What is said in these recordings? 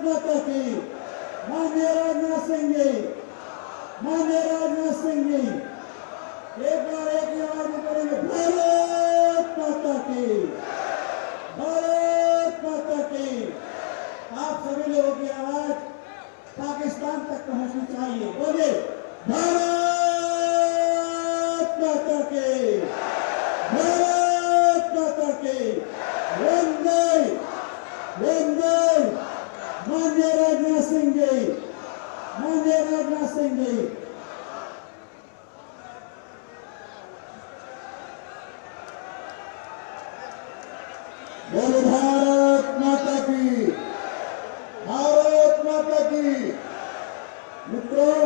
भारत माता की। माननीय राजनाथ सिंह जी, माननीय राजनाथ सिंह जी, एक बार एक ही आवाज में करेंगे, भारत माता की, भारत माता की। आप सभी लोगों की आवाज पाकिस्तान तक पहुंचनी चाहिए। बोलिए, भारत माता की, भारत माता की। वंदे वंदे। माननीय राजनाथ सिंह जी, माननीय राजनाथ सिंह जी। बोलो भारत माता की, भारत माता की। मित्रों,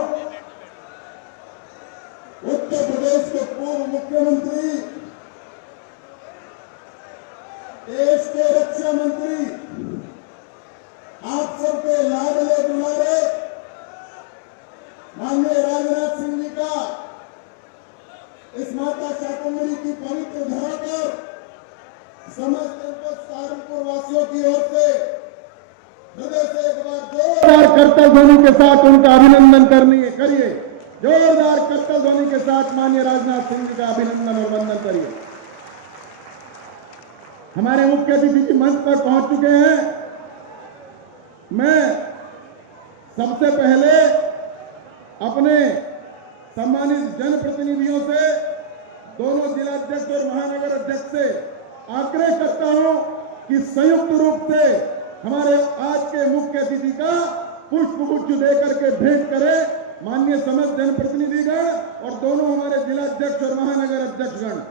उत्तर प्रदेश के पूर्व मुख्यमंत्री, देश के रक्षा मंत्री, आप सबके लाडले दुलारे माननीय राजनाथ सिंह जी का इस माता शाकंभरी की पवित्र धरा पर समस्त सहारनपुर वासियों की ओर से हृदय से एक बार जोरदार करतल ध्वनि के साथ उनका अभिनंदन करिए। जोरदार करतल ध्वनि के साथ माननीय राजनाथ सिंह जी का अभिनंदन और वंदन करिए। हमारे मुख्य अतिथि जी मंच पर पहुंच चुके हैं। मैं सबसे पहले अपने सम्मानित जनप्रतिनिधियों से, दोनों जिलाध्यक्ष और महानगर अध्यक्ष से आग्रह करता हूं कि संयुक्त रूप से हमारे आज के मुख्य अतिथि का पुष्पगुच्छ देकर के भेंट करें। माननीय समस्त जनप्रतिनिधिगण और दोनों हमारे जिलाध्यक्ष और महानगर अध्यक्षगण।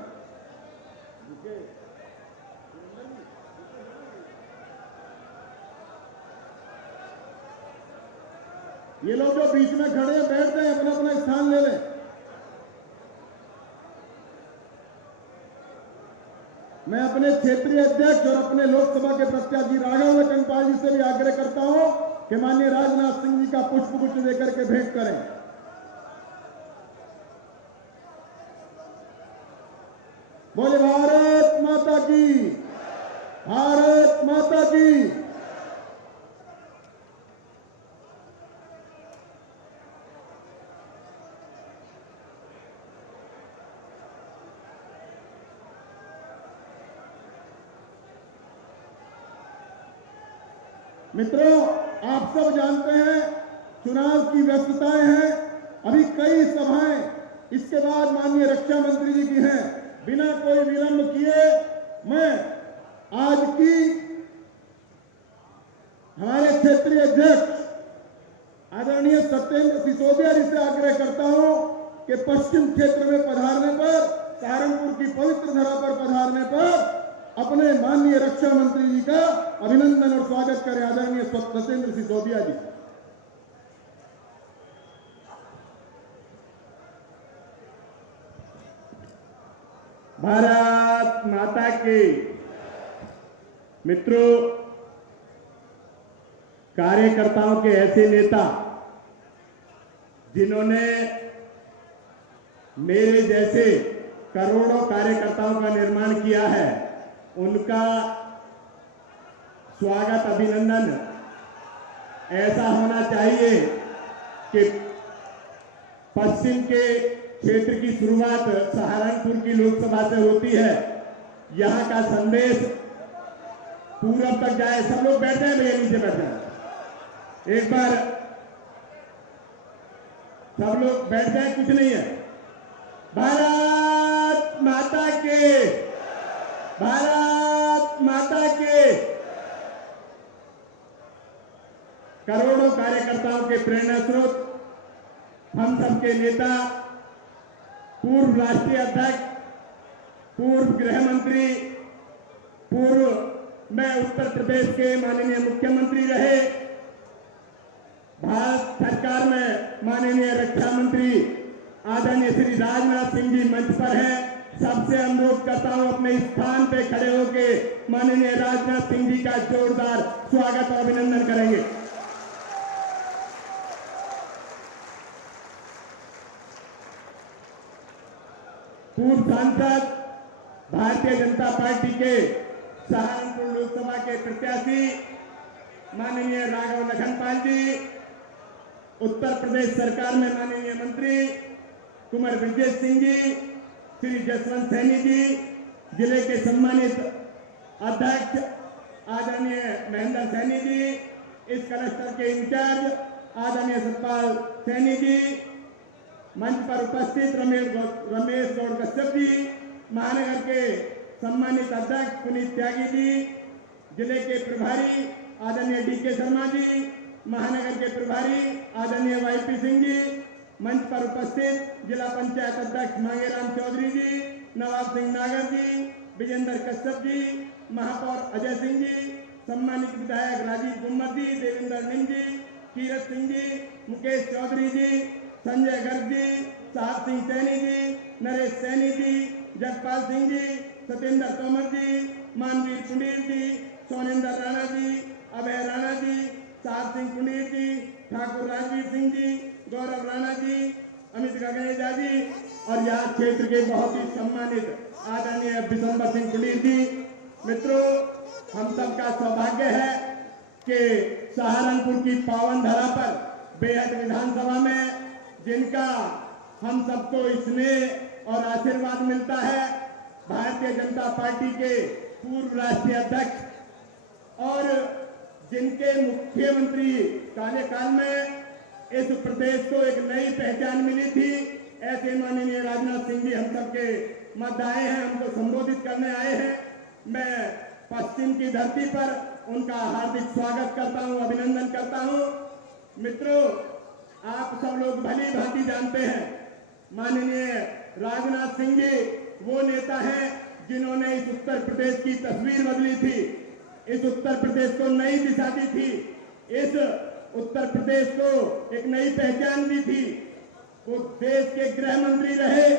ये लोग जो बीच में खड़े हैं बैठ जाएं, अपना अपना स्थान ले लें। मैं अपने क्षेत्रीय अध्यक्ष और अपने लोकसभा के प्रत्याशी राघव लखनपाल जी से भी आग्रह करता हूं कि माननीय राजनाथ सिंह जी का पुष्पगुच्छ देकर के भेंट करें। बोले भारत माता की, भारत माता की। मित्रों, आप सब जानते हैं चुनाव की व्यस्तताएं हैं। अभी कई सभाएं इसके बाद माननीय रक्षा मंत्री जी की हैं। बिना कोई विलंब किए मैं आज की हमारे क्षेत्रीय अध्यक्ष आदरणीय सत्येंद्र सिसोदिया जी से आग्रह करता हूं कि पश्चिम क्षेत्र में पधारने पर, सहारनपुर की पवित्र धरा पर पधारने पर अपने माननीय रक्षा मंत्री जी का अभिनंदन और स्वागत करें। आदरणीय सत्येंद्र सिसोदिया जी। भारत माता की। मित्रों, कार्यकर्ताओं के ऐसे नेता जिन्होंने मेरे जैसे करोड़ों कार्यकर्ताओं का निर्माण किया है, उनका स्वागत, अभिनंदन ऐसा होना चाहिए कि पश्चिम के क्षेत्र की शुरुआत सहारनपुर की लोकसभा से होती है। यहां का संदेश पूरब तक जाए। सब लोग बैठे हैं भैया, नीचे बैठे हैं। एक बार सब लोग बैठ जाए, कुछ नहीं है। भारत माता के, भारत माता के। करोड़ों कार्यकर्ताओं के प्रेरणा स्रोत, हम सबके नेता, पूर्व राष्ट्रीय अध्यक्ष, पूर्व गृह मंत्री, पूर्व में उत्तर प्रदेश के माननीय मुख्यमंत्री रहे, भारत सरकार में माननीय रक्षा मंत्री आदरणीय श्री राजनाथ सिंह जी मंच पर हैं। सबसे अनुरोध करता हूं अपने स्थान पे खड़े होकर माननीय राजनाथ सिंह जी का जोरदार स्वागत और अभिनंदन करेंगे। पूर्व सांसद, भारतीय जनता पार्टी के सहारनपुर लोकसभा के प्रत्याशी माननीय राघव लखनपाल जी, उत्तर प्रदेश सरकार में माननीय मंत्री कुंवर ब्रजेश सिंह जी, श्री जसवंत सैनी जी, जिले के सम्मानित अध्यक्ष आदरणीय महेंद्र सैनी जी, इस क्लस्टर के इंचार्ज आदरणीय सतपाल सैनी जी, मंच पर उपस्थित रमेश गौड़ कश्यप जी, महानगर के सम्मानित अध्यक्ष पुनीत त्यागी जी, जिले के प्रभारी आदरणीय डीके शर्मा जी, महानगर के प्रभारी आदरणीय वाईपी सिंह जी, मंच पर उपस्थित जिला पंचायत अध्यक्ष मांगेराम चौधरी जी, नवाब सिंह नागर जी, विजेंद्र कश्यप जी, महापौर अजय सिंह जी, सम्मानित विधायक राजीव गुम्मर जी, देवेंद्र निम जी, कीरत सिंह जी, मुकेश चौधरी जी, संजय गर्ग जी, साहब सिंह सैनी जी, नरेश सैनी जी, जगपाल सिंह जी, सत्येंद्र तोमर जी, मानवीर कुंडीर जी, सोनेंद्र राणा जी, अभय राणा जी, साहब सिंह कुंडीर जी, ठाकुर राजवीर सिंह जी, गौरव राणा जी, अमित गगनेजा जी और यहाँ क्षेत्र के बहुत ही सम्मानित आदरणीय विशंबर सिंह कुंडीर जी। मित्रों, हम सबका सौभाग्य है कि सहारनपुर की पावन धरा पर बेहद विधानसभा में जिनका हम सबको स्नेह और आशीर्वाद मिलता है, भारतीय जनता पार्टी के पूर्व राष्ट्रीय अध्यक्ष और जिनके मुख्यमंत्री कार्यकाल में इस प्रदेश को एक नई पहचान मिली थी, ऐसे माननीय राजनाथ सिंह जी हम सबके मध्य आए हैं, हमको संबोधित करने आए हैं। मैं पश्चिम की धरती पर उनका हार्दिक स्वागत करता हूं, अभिनंदन करता हूं। मित्रों, आप सब लोग भली भांति जानते हैं, माननीय राजनाथ सिंह जी वो नेता हैं जिन्होंने इस उत्तर प्रदेश की तस्वीर बदली थी, इस उत्तर प्रदेश को नई दिशा दी थी, इस उत्तर प्रदेश को एक नई पहचान दी थी। वो देश के गृह मंत्री रहे,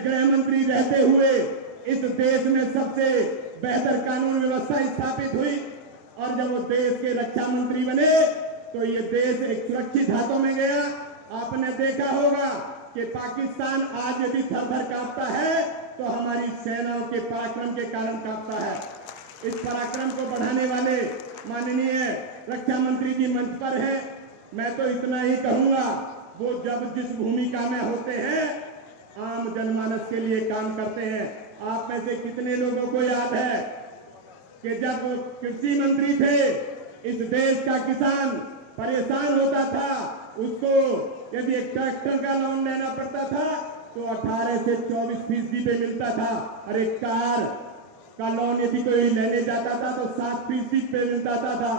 गृह मंत्री रहते हुए इस देश में सबसे बेहतर कानून व्यवस्था स्थापित हुई और जब वो देश के रक्षा मंत्री बने तो ये देश एक सुरक्षित हाथों में गया। आपने देखा होगा कि पाकिस्तान आज यदि थर-थर कांपता है तो हमारी सेनाओं के पराक्रम के कारण कांपता है। इस पराक्रम को बढ़ाने वाले माननीय रक्षा मंत्री जी मंच पर हैं। मैं तो इतना ही कहूंगा, वो जब जिस भूमिका में होते हैं आम जनमानस के लिए काम करते हैं। आप में से कितने लोगों को याद है कि जब कृषि मंत्री थे, इस देश का किसान परेशान होता था, उसको यदि एक ट्रैक्टर का लोन लेना पड़ता था तो 18 से 24% पे मिलता था और एक कार का लोन यदि कोई लेने जाता था तो 7% पे मिलता था।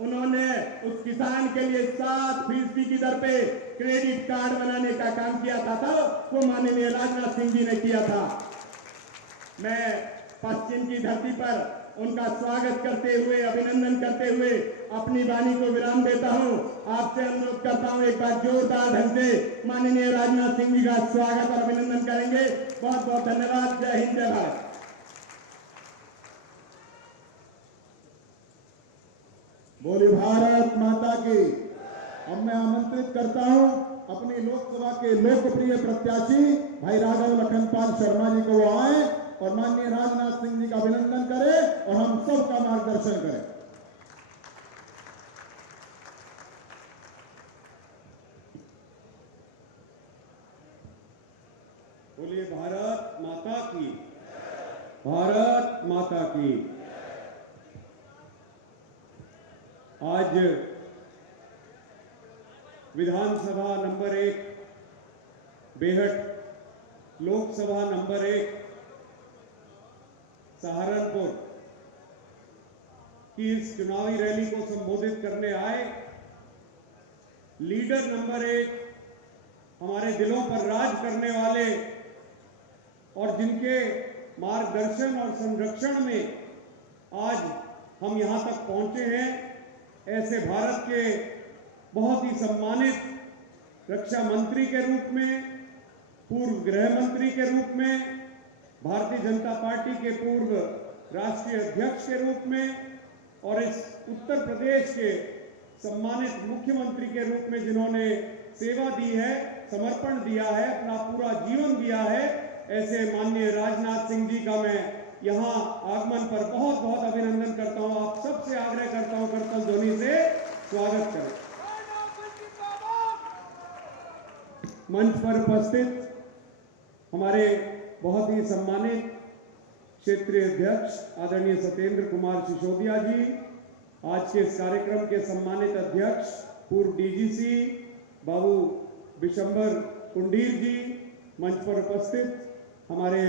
उन्होंने उस किसान के लिए 7% की दर पे क्रेडिट कार्ड बनाने का काम किया था वो माननीय राजनाथ सिंह जी ने किया था। मैं पश्चिम की धरती पर उनका स्वागत करते हुए, अभिनंदन करते हुए अपनी वाणी को विराम देता हूं। आपसे अनुरोध करता हूं, एक बार जोरदार ढंग से माननीय राजनाथ सिंह जी का स्वागत और अभिनंदन करेंगे। बहुत बहुत धन्यवाद। जय हिंद, जय भारत। बोली भारत माता की। अब मैं आमंत्रित करता हूं अपनी लोकसभा के लोकप्रिय प्रत्याशी भाई राघव लखनपाल शर्मा जी को वो आए और माननीय राजनाथ सिंह जी का अभिनंदन करें और हम सबका मार्गदर्शन करें। बोलिए भारत माता की, भारत माता की। आज विधानसभा नंबर 1 बेहट, लोकसभा नंबर 1 सहारनपुर की इस चुनावी रैली को संबोधित करने आए लीडर नंबर 1, हमारे दिलों पर राज करने वाले और जिनके मार्गदर्शन और संरक्षण में आज हम यहां तक पहुंचे हैं, ऐसे भारत के बहुत ही सम्मानित रक्षा मंत्री के रूप में, पूर्व गृह मंत्री के रूप में, भारतीय जनता पार्टी के पूर्व राष्ट्रीय अध्यक्ष के रूप में और इस उत्तर प्रदेश के सम्मानित मुख्यमंत्री के रूप में जिन्होंने सेवा दी है, समर्पण दिया है, अपना पूरा जीवन दिया है, ऐसे माननीय राजनाथ सिंह जी का मैं यहां आगमन पर बहुत बहुत अभिनंदन करता हूं। आप सबसे आग्रह करता हूं, करतल ध्वनि स्वागत करें। मंच पर उपस्थित हमारे बहुत ही सम्मानित क्षेत्रीय अध्यक्ष आदरणीय सत्येंद्र कुमार सिसोदिया जी, आज के इस कार्यक्रम के सम्मानित अध्यक्ष पूर्व डीजीसी बाबू विशंबर कुंडीर जी, मंच पर उपस्थित हमारे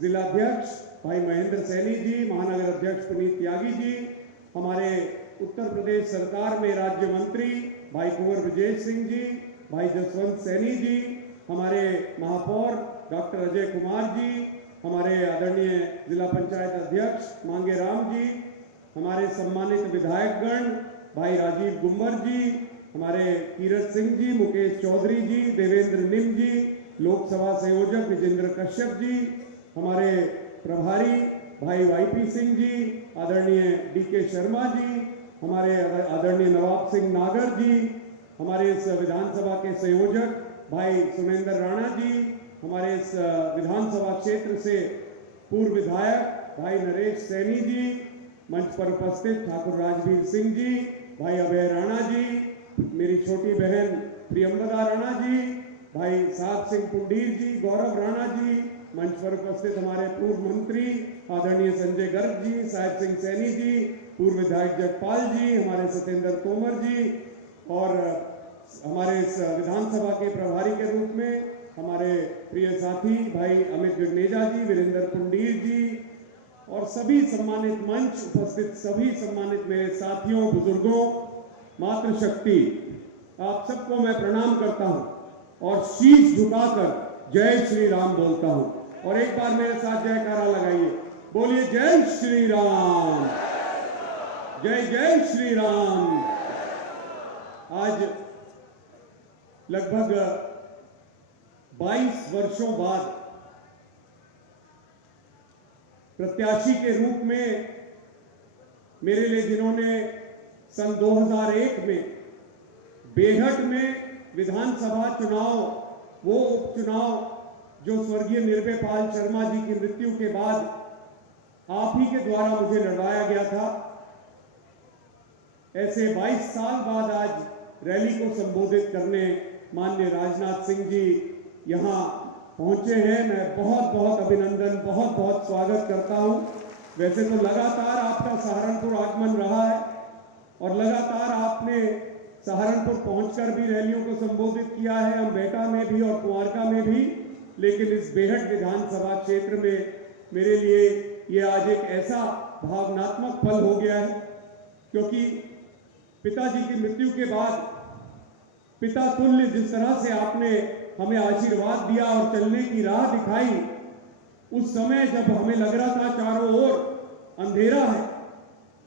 जिलाध्यक्ष भाई महेंद्र सैनी जी, महानगर अध्यक्ष पुनीत त्यागी जी, हमारे उत्तर प्रदेश सरकार में राज्य मंत्री भाई कुंवर विजय सिंह जी, भाई जसवंत सैनी जी, हमारे महापौर डॉक्टर अजय कुमार जी, हमारे आदरणीय जिला पंचायत अध्यक्ष मांगे राम जी, हमारे सम्मानित विधायकगण भाई राजीव गुम्बर जी, हमारे कीरत सिंह जी, मुकेश चौधरी जी, देवेंद्र निम जी, लोकसभा संयोजक विजेंद्र कश्यप जी, हमारे प्रभारी भाई वाईपी सिंह जी, आदरणीय डीके शर्मा जी, हमारे आदरणीय नवाब सिंह नागर जी, हमारे इस विधानसभा के संयोजक भाई सुनेंद्र राणा जी, हमारे इस विधानसभा क्षेत्र से पूर्व विधायक भाई नरेश सैनी जी, मंच पर उपस्थित ठाकुर राजवीर सिंह जी, भाई अभय राणा जी, मेरी छोटी बहन प्रियंवदा राणा जी, भाई साहब सिंह कुंडीर जी, गौरव राणा जी, मंच पर उपस्थित हमारे पूर्व मंत्री आदरणीय संजय गर्ग जी, साहिब सिंह सैनी जी, पूर्व विधायक जगपाल जी, हमारे सत्येंद्र तोमर जी, और हमारे इस विधानसभा के प्रभारी के रूप में हमारे प्रिय साथी भाई अमित जगनेजा जी, वीरेंद्र कुंडीर जी, और सभी सम्मानित मंच उपस्थित सभी सम्मानित मेरे साथियों, बुजुर्गों, मातृशक्ति, आप सबको मैं प्रणाम करता हूं और शीश झुकाकर जय श्री राम बोलता हूं। और एक बार मेरे साथ जयकारा लगाइए, बोलिए जय श्री राम, जय जय श्री राम। आज लगभग 22 वर्षों बाद प्रत्याशी के रूप में मेरे लिए जिन्होंने सन 2001 में बेहट में विधानसभा चुनाव, वो उपचुनाव जो स्वर्गीय निर्भय पाल शर्मा जी की मृत्यु के बाद आप ही के द्वारा मुझे लड़वाया गया था, ऐसे 22 साल बाद आज रैली को संबोधित करने माननीय राजनाथ सिंह जी यहां पहुंचे हैं। मैं बहुत बहुत अभिनंदन, बहुत बहुत स्वागत करता हूं। वैसे तो लगातार आपका सहारनपुर आगमन रहा है और लगातार आपने सहारनपुर पहुंचकर भी रैलियों को संबोधित किया है, अम्बेटा में भी और कुंवारका में भी, लेकिन इस बेहट विधानसभा क्षेत्र में मेरे लिए ये आज एक ऐसा भावनात्मक पल हो गया है, क्योंकि पिताजी की मृत्यु के बाद पिता तुल्य जिस तरह से आपने हमें आशीर्वाद दिया और चलने की राह दिखाई, उस समय जब हमें लग रहा था चारों ओर अंधेरा है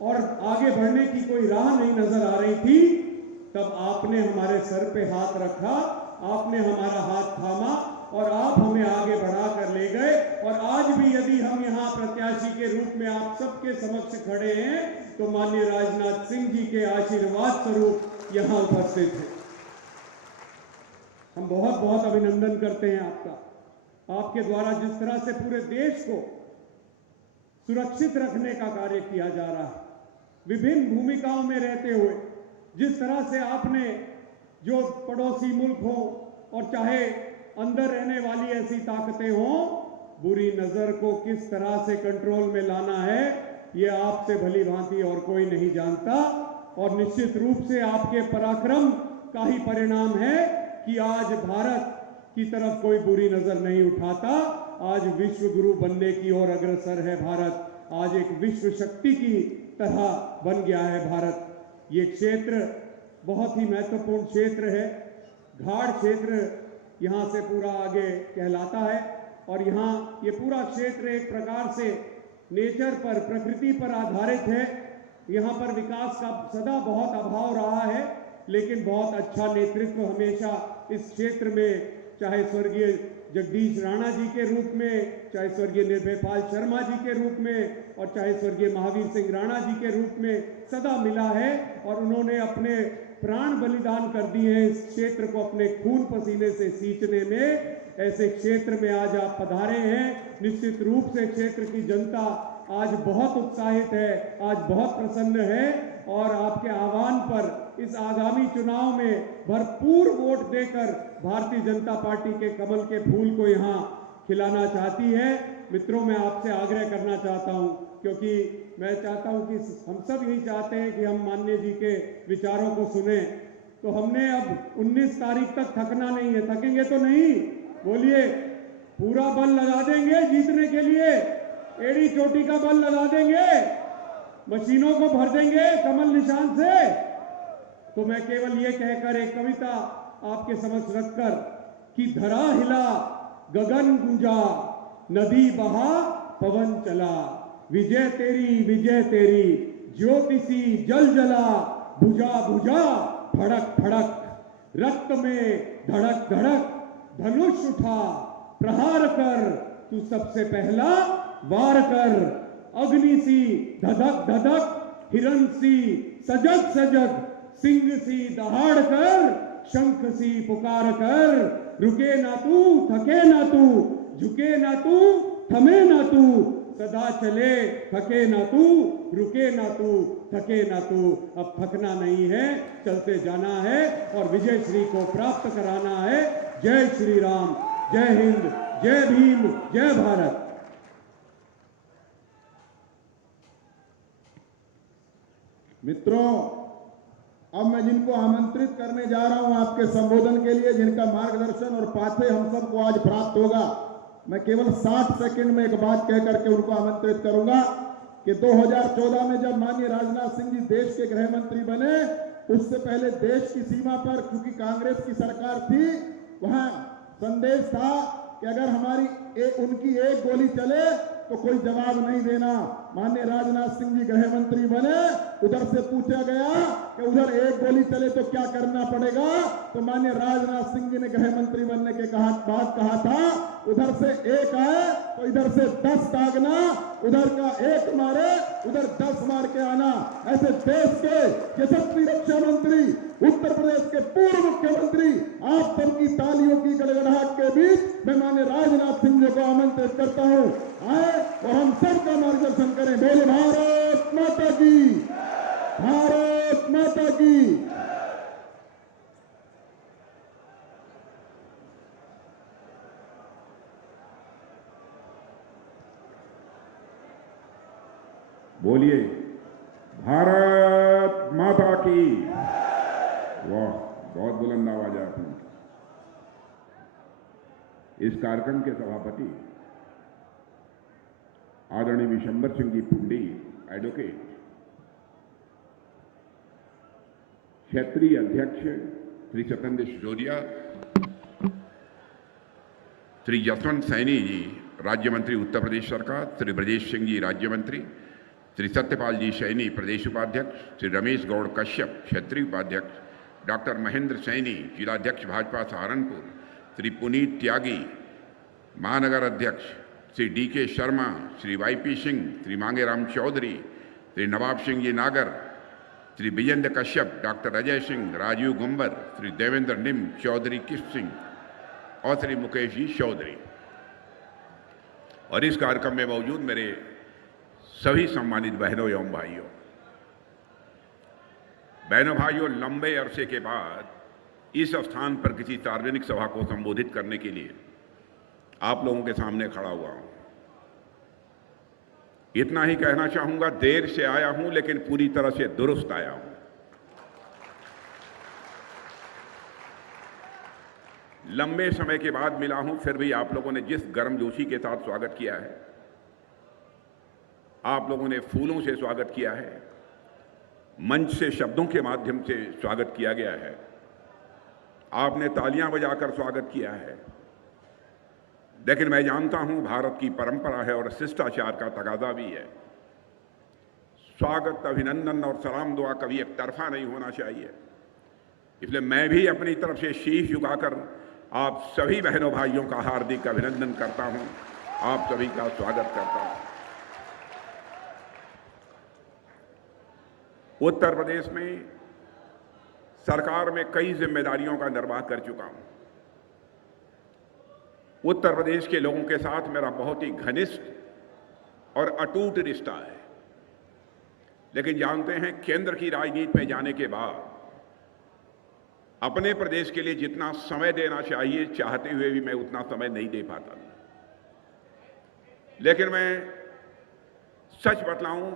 और आगे बढ़ने की कोई राह नहीं नजर आ रही थी, तब आपने हमारे सर पे हाथ रखा, आपने हमारा हाथ थामा और आप हमें आगे बढ़ा कर ले गए। और आज भी यदि हम यहाँ प्रत्याशी के रूप में आप सबके समक्ष खड़े हैं तो माननीय राजनाथ सिंह जी के आशीर्वाद स्वरूप यहाँ उपस्थित हैं। हम बहुत बहुत अभिनंदन करते हैं आपका, आपके द्वारा जिस तरह से पूरे देश को सुरक्षित रखने का कार्य किया जा रहा है, विभिन्न भूमिकाओं में रहते हुए जिस तरह से आपने जो पड़ोसी मुल्क हो और चाहे अंदर रहने वाली ऐसी ताकतें हों, बुरी नजर को किस तरह से कंट्रोल में लाना है, ये आपसे भली भांति और कोई नहीं जानता। और निश्चित रूप से आपके पराक्रम का ही परिणाम है कि आज भारत की तरफ कोई बुरी नजर नहीं उठाता। आज विश्व गुरु बनने की ओर अग्रसर है भारत, आज एक विश्व शक्ति की तरह बन गया है भारत। ये क्षेत्र बहुत ही महत्वपूर्ण क्षेत्र है, घाट क्षेत्र यहाँ से पूरा आगे कहलाता है और यहाँ ये पूरा क्षेत्र एक प्रकार से नेचर पर, प्रकृति पर आधारित है। यहाँ पर विकास का सदा बहुत अभाव रहा है, लेकिन बहुत अच्छा नेतृत्व हमेशा इस क्षेत्र में, चाहे स्वर्गीय जगदीश राणा जी के रूप में, चाहे स्वर्गीय निर्भय पाल शर्मा जी के रूप में और चाहे स्वर्गीय महावीर सिंह राणा जी के रूप में सदा मिला है। और उन्होंने अपने प्राण बलिदान कर दिए हैं इस क्षेत्र को अपने खून पसीने से सींचने में। ऐसे क्षेत्र में आज आप पधारे हैं, निश्चित रूप से क्षेत्र की जनता आज बहुत उत्साहित है, आज बहुत प्रसन्न है और आपके आह्वान पर इस आगामी चुनाव में भरपूर वोट देकर भारतीय जनता पार्टी के कमल के फूल को यहां खिलाना चाहती है। मित्रों, मैं आपसे आग्रह करना चाहता हूं, क्योंकि मैं चाहता हूं कि हम सब यही चाहते हैं कि हम माननीय जी के विचारों को सुने। तो हमने अब 19 तारीख तक थकना नहीं है। थकेंगे तो नहीं? बोलिए, पूरा बल लगा देंगे जीतने के लिए, एड़ी चोटी का बल लगा देंगे, मशीनों को भर देंगे कमल निशान से। तो मैं केवल ये कहकर एक कविता आपके समक्ष रखकर कि धरा हिला गगन गूंजा, नदी बहा पवन चला, विजय तेरी ज्योतिषी जल जला, बुझा बुझा फड़क फड़क, रक्त में धड़क धड़क, धनुष उठा प्रहार कर, तू सबसे पहला वार कर, अग्नि सी धधक धधक, हिरण सी सजग सजग, सिंह सी दहाड़ कर, शंख सी पुकार कर, रुके ना तू थके ना तू, झुके ना तू थमे ना तू, सदा चले थके ना तू, रुके ना तू थके ना तू। अब थकना नहीं है, चलते जाना है और विजय श्री को प्राप्त कराना है। जय श्री राम, जय हिंद, जय भीम, जय भारत। मित्रों, अब मैं जिनको आमंत्रित करने जा रहा हूं आपके संबोधन के लिए, जिनका मार्गदर्शन और पाथे हम सबको आज प्राप्त होगा, मैं केवल 60 सेकंड में एक बात कह करके उनको आमंत्रित करूंगा कि 2014 में जब माननीय राजनाथ सिंह जी देश के गृह मंत्री बने, उससे पहले देश की सीमा पर, क्योंकि कांग्रेस की सरकार थी, वहां संदेश था कि अगर उनकी एक गोली चले तो कोई जवाब नहीं देना। माननीय राजनाथ सिंह जी गृह मंत्री बने, उधर से पूछा गया कि उधर एक गोली चले तो क्या करना पड़ेगा, तो माननीय राजनाथ सिंह जी ने गृह मंत्री बनने के बाद कहा था, उधर से एक आए तो इधर से 10 दागना, उधर का एक मारे उधर 10 मार के आना। ऐसे देश के यशस्वी रक्षा मंत्री, उत्तर प्रदेश के पूर्व मुख्यमंत्री, आप सबकी तालियों की गड़गड़ाहट के बीच मैं माननीय राजनाथ सिंह जी को आमंत्रित करता हूं, आए और हम सबका मार्गदर्शन करें। बोले भारत माता की, भारत माता की। बोलिए, भारत माता की। वाह, बहुत बुलंद आवाज है आपने। इस कार्यक्रम के सभापति आदरणीय विशंबर सिंह जी पुंडी एडवोकेट, क्षेत्रीय अध्यक्ष श्री सत्येंद्र सिसोदिया, श्री जसवंत सैनी जी राज्य मंत्री उत्तर प्रदेश सरकार, श्री ब्रजेश सिंह जी राज्य मंत्री, श्री सत्यपाल जी सैनी प्रदेश उपाध्यक्ष, श्री रमेश गौड़ कश्यप क्षेत्रीय उपाध्यक्ष, डॉक्टर महेंद्र सैनी जिलाध्यक्ष भाजपा सहारनपुर, श्री पुनीत त्यागी महानगर अध्यक्ष, श्री DK शर्मा, श्री YP सिंह, श्री मांगेराम चौधरी, श्री नवाब सिंह जी नागर, श्री विजेंद्र कश्यप, डॉक्टर अजय सिंह, राजीव गुंबर, श्री देवेंद्र निम, चौधरी किश सिंह और श्री मुकेश जी चौधरी। और इस कार्यक्रम में मौजूद मेरे सभी सम्मानित बहनों एवं भाइयों, लंबे अरसे के बाद इस स्थान पर किसी सार्वजनिक सभा को संबोधित करने के लिए आप लोगों के सामने खड़ा हुआ हूं। इतना ही कहना चाहूंगा, देर से आया हूं लेकिन पूरी तरह से दुरुस्त आया हूं। लंबे समय के बाद मिला हूं, फिर भी आप लोगों ने जिस गर्मजोशी के साथ स्वागत किया है, आप लोगों ने फूलों से स्वागत किया है, मंच से शब्दों के माध्यम से स्वागत किया गया है, आपने तालियां बजाकर स्वागत किया है, लेकिन मैं जानता हूं भारत की परंपरा है और शिष्टाचार का तकाजा भी है। स्वागत, अभिनंदन और सलाम दुआ कभी एक तरफा नहीं होना चाहिए। इसलिए मैं भी अपनी तरफ से शीश झुकाकर आप सभी बहनों भाइयों का हार्दिक अभिनंदन करता हूं, आप सभी का स्वागत करता हूं। उत्तर प्रदेश में सरकार में कई जिम्मेदारियों का निर्वाह कर चुका हूं। उत्तर प्रदेश के लोगों के साथ मेरा बहुत ही घनिष्ठ और अटूट रिश्ता है, लेकिन जानते हैं केंद्र की राजनीति में जाने के बाद अपने प्रदेश के लिए जितना समय देना चाहिए चाहते हुए भी मैं उतना समय नहीं दे पाता। लेकिन मैं सच बतलाऊं,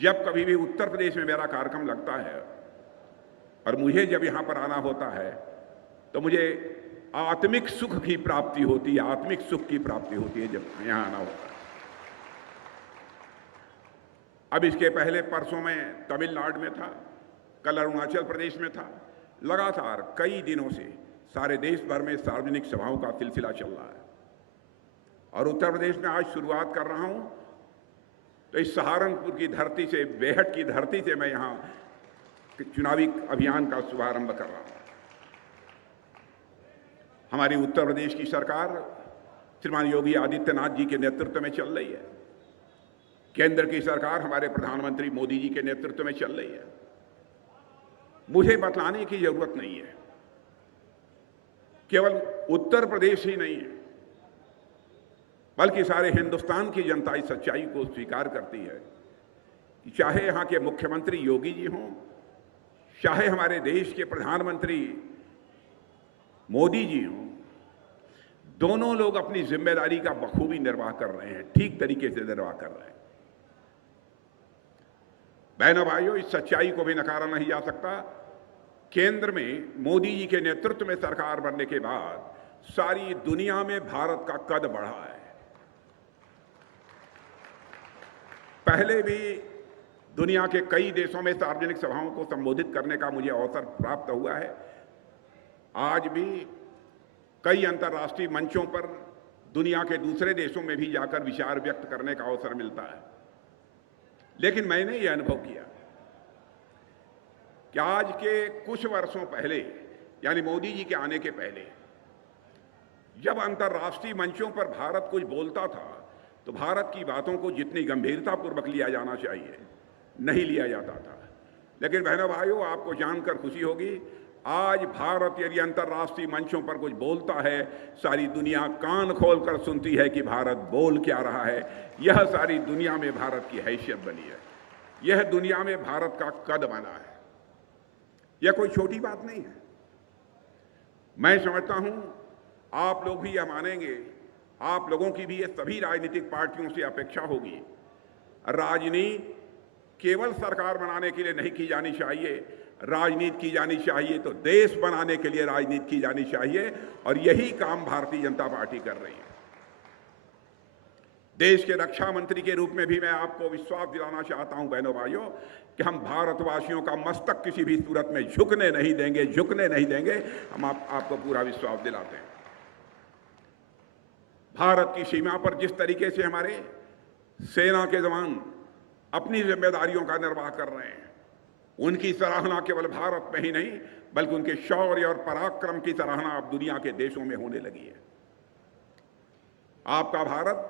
जब कभी भी उत्तर प्रदेश में मेरा कार्यक्रम लगता है और मुझे जब यहां पर आना होता है तो मुझे आत्मिक सुख की प्राप्ति होती है, आत्मिक सुख की प्राप्ति होती है जब यहां आना होता है। अब इसके पहले परसों में तमिलनाडु में था, कल अरुणाचल प्रदेश में था। लगातार कई दिनों से सारे देश भर में सार्वजनिक सभाओं का सिलसिला चल रहा है और उत्तर प्रदेश में आज शुरुआत कर रहा हूं तो इस सहारनपुर की धरती से, बेहट की धरती से मैं यहां चुनावी अभियान का शुभारंभ कर रहा हूं। हमारी उत्तर प्रदेश की सरकार श्रीमान योगी आदित्यनाथ जी के नेतृत्व में चल रही है। केंद्र की सरकार हमारे प्रधानमंत्री मोदी जी के नेतृत्व में चल रही है। मुझे बतलाने की जरूरत नहीं है, केवल उत्तर प्रदेश ही नहीं है बल्कि सारे हिंदुस्तान की जनता इस सच्चाई को स्वीकार करती है कि चाहे यहां के मुख्यमंत्री योगी जी हों, चाहे हमारे देश के प्रधानमंत्री मोदी जी हों, दोनों लोग अपनी जिम्मेदारी का बखूबी निर्वाह कर रहे हैं, ठीक तरीके से निर्वाह कर रहे हैं। बहनों भाइयों, इस सच्चाई को भी नकारा नहीं जा सकता। केंद्र में मोदी जी के नेतृत्व में सरकार बनने के बाद सारी दुनिया में भारत का कद बढ़ा है। पहले भी दुनिया के कई देशों में सार्वजनिक सभाओं को संबोधित करने का मुझे अवसर प्राप्त हुआ है। आज भी कई अंतर्राष्ट्रीय मंचों पर दुनिया के दूसरे देशों में भी जाकर विचार व्यक्त करने का अवसर मिलता है। लेकिन मैंने ये अनुभव किया कि आज के कुछ वर्षों पहले, यानी मोदी जी के आने के पहले, जब अंतर्राष्ट्रीय मंचों पर भारत कुछ बोलता था तो भारत की बातों को जितनी गंभीरतापूर्वक लिया जाना चाहिए नहीं लिया जाता था। लेकिन बहनों भाइयों, आपको जानकर खुशी होगी, आज भारत यदि अंतर्राष्ट्रीय मंचों पर कुछ बोलता है, सारी दुनिया कान खोलकर सुनती है कि भारत बोल क्या रहा है। यह सारी दुनिया में भारत की हैसियत बनी है, यह दुनिया में भारत का कद बना है। यह कोई छोटी बात नहीं है। मैं समझता हूं आप लोग भी यह मानेंगे, आप लोगों की भी ये सभी राजनीतिक पार्टियों से अपेक्षा होगी। राजनीति केवल सरकार बनाने के लिए नहीं की जानी चाहिए, राजनीति की जानी चाहिए तो देश बनाने के लिए राजनीति की जानी चाहिए, और यही काम भारतीय जनता पार्टी कर रही है। देश के रक्षा मंत्री के रूप में भी मैं आपको विश्वास दिलाना चाहता हूं बहनों भाइयों कि हम भारतवासियों का मस्तक किसी भी सूरत में झुकने नहीं देंगे। हम आपको पूरा विश्वास दिलाते हैं। भारत की सीमा पर जिस तरीके से हमारे सेना के जवान अपनी जिम्मेदारियों का निर्वाह कर रहे हैं, उनकी सराहना केवल भारत में ही नहीं बल्कि उनके शौर्य और पराक्रम की सराहना अब दुनिया के देशों में होने लगी है। आपका भारत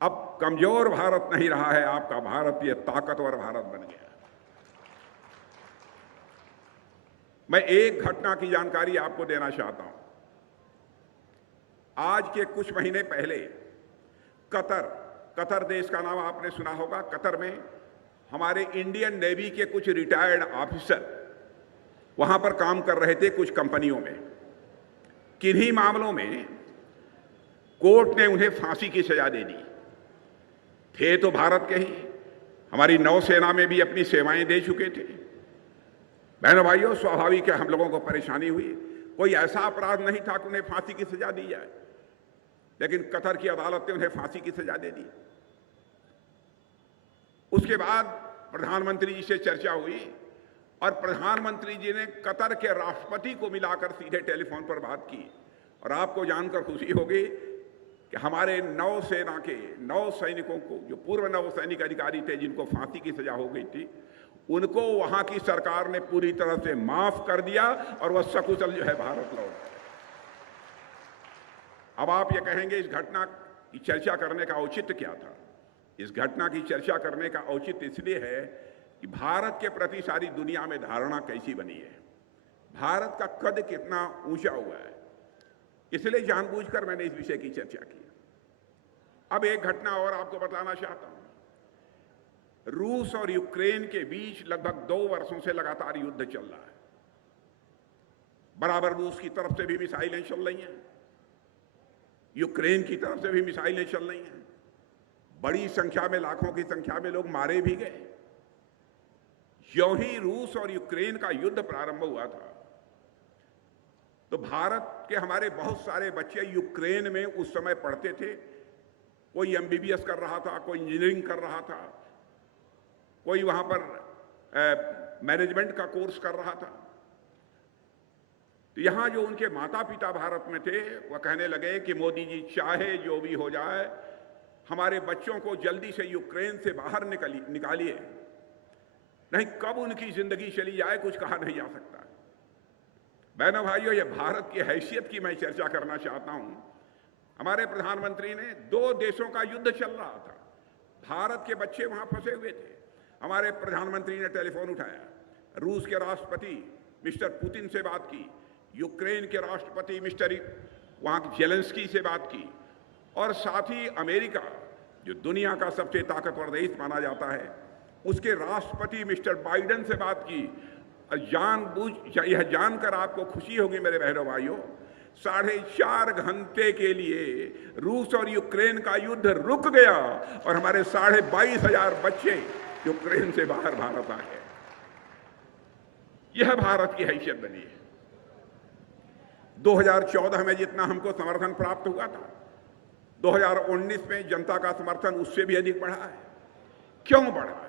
अब कमजोर भारत नहीं रहा है, आपका भारत ये ताकतवर भारत बन गया। मैं एक घटना की जानकारी आपको देना चाहता हूं। आज के कुछ महीने पहले कतर देश का नाम आपने सुना होगा। कतर में हमारे इंडियन नेवी के कुछ रिटायर्ड ऑफिसर वहां पर काम कर रहे थे कुछ कंपनियों में। किन्हीं मामलों में कोर्ट ने उन्हें फांसी की सजा दे दी। थे तो भारत के ही, हमारी नौसेना में भी अपनी सेवाएं दे चुके थे। बहनों भाइयों, स्वाभाविक है हम लोगों को परेशानी हुई। कोई ऐसा अपराध नहीं था कि उन्हें फांसी की सजा दी जाए, लेकिन कतर की अदालत ने उन्हें फांसी की सजा दे दी। उसके बाद प्रधानमंत्री जी से चर्चा हुई और प्रधानमंत्री जी ने कतर के राष्ट्रपति को मिलाकर सीधे टेलीफोन पर बात की। और आपको जानकर खुशी होगी कि हमारे नौसेना के 9 सैनिकों को, जो पूर्व नौसैनिक अधिकारी थे जिनको फांसी की सजा हो गई थी, उनको वहां की सरकार ने पूरी तरह से माफ कर दिया और वह सकुशल जो है भारत लौट गए। अब आप ये कहेंगे इस घटना की चर्चा करने का औचित्य क्या था? इस घटना की चर्चा करने का औचित्य इसलिए है कि भारत के प्रति सारी दुनिया में धारणा कैसी बनी है, भारत का कद कितना ऊंचा हुआ है। इसलिए जानबूझकर मैंने इस विषय की चर्चा की। अब एक घटना और आपको बताना चाहता हूं। रूस और यूक्रेन के बीच लगभग 2 वर्षों से लगातार युद्ध चल रहा है। बराबर रूस की तरफ से भी मिसाइलें चल रही हैं, यूक्रेन की तरफ से भी मिसाइलें चल रही हैं। बड़ी संख्या में, लाखों की संख्या में लोग मारे भी गए। ज्यों ही रूस और यूक्रेन का युद्ध प्रारंभ हुआ था तो भारत के हमारे बहुत सारे बच्चे यूक्रेन में उस समय पढ़ते थे। कोई एमबीबीएस कर रहा था, कोई इंजीनियरिंग कर रहा था, कोई वहां पर मैनेजमेंट का कोर्स कर रहा था। तो यहां जो उनके माता पिता भारत में थे वह कहने लगे कि मोदी जी चाहे जो भी हो जाए, हमारे बच्चों को जल्दी से यूक्रेन से बाहर निकालिए, नहीं कब उनकी जिंदगी चली जाए कुछ कहा नहीं जा सकता। बहनों भाइयों, यह भारत की हैसियत की मैं चर्चा करना चाहता हूं। हमारे प्रधानमंत्री ने, दो देशों का युद्ध चल रहा था, भारत के बच्चे वहां फंसे हुए थे। हमारे प्रधानमंत्री ने टेलीफोन उठाया, रूस के राष्ट्रपति मिस्टर पुतिन से बात की, यूक्रेन के राष्ट्रपति मिस्टर वहां जेलेंस्की से बात की, और साथ ही अमेरिका, जो दुनिया का सबसे ताकतवर देश माना जाता है, उसके राष्ट्रपति मिस्टर बाइडेन से बात की। यह जानकर आपको खुशी होगी मेरे बहनों भाइयों, 4.5 घंटे के लिए रूस और यूक्रेन का युद्ध रुक गया और हमारे 22,500 बच्चे यूक्रेन से बाहर भारत आ गए। यह भारत की हैसियत बनी है। 2014 में जितना हमको समर्थन प्राप्त हुआ था, 2019 में जनता का समर्थन उससे भी अधिक बढ़ा है। क्यों बढ़ा है?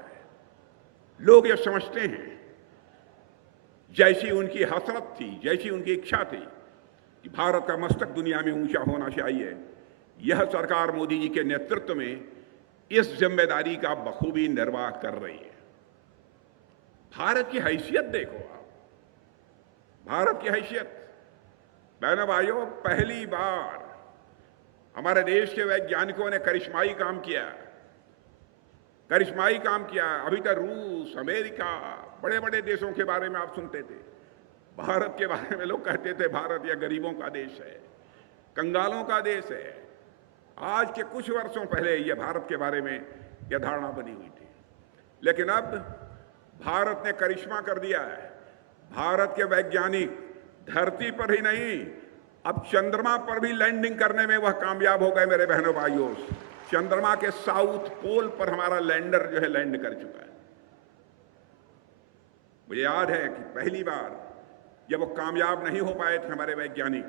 लोग ये समझते हैं, जैसी उनकी हसरत थी, जैसी उनकी इच्छा थी कि भारत का मस्तक दुनिया में ऊंचा होना चाहिए, यह सरकार मोदी जी के नेतृत्व में इस जिम्मेदारी का बखूबी निर्वाह कर रही है। भारत की हैसियत देखो आप, भारत की हैसियत। बहनों भाइयों, पहली बार हमारे देश के वैज्ञानिकों ने करिश्माई काम किया, करिश्माई काम किया। अभी तक रूस, अमेरिका, बड़े बड़े देशों के बारे में आप सुनते थे, भारत के बारे में लोग कहते थे भारत यह गरीबों का देश है, कंगालों का देश है। आज के कुछ वर्षों पहले यह भारत के बारे में यह धारणा बनी हुई थी, लेकिन अब भारत ने करिश्मा कर दिया है। भारत के वैज्ञानिक धरती पर ही नहीं, अब चंद्रमा पर भी लैंडिंग करने में वह कामयाब हो गए। मेरे बहनों भाइयों, चंद्रमा के साउथ पोल पर हमारा लैंडर जो है लैंड कर चुका है। मुझे याद है कि पहली बार जब वो कामयाब नहीं हो पाए थे हमारे वैज्ञानिक,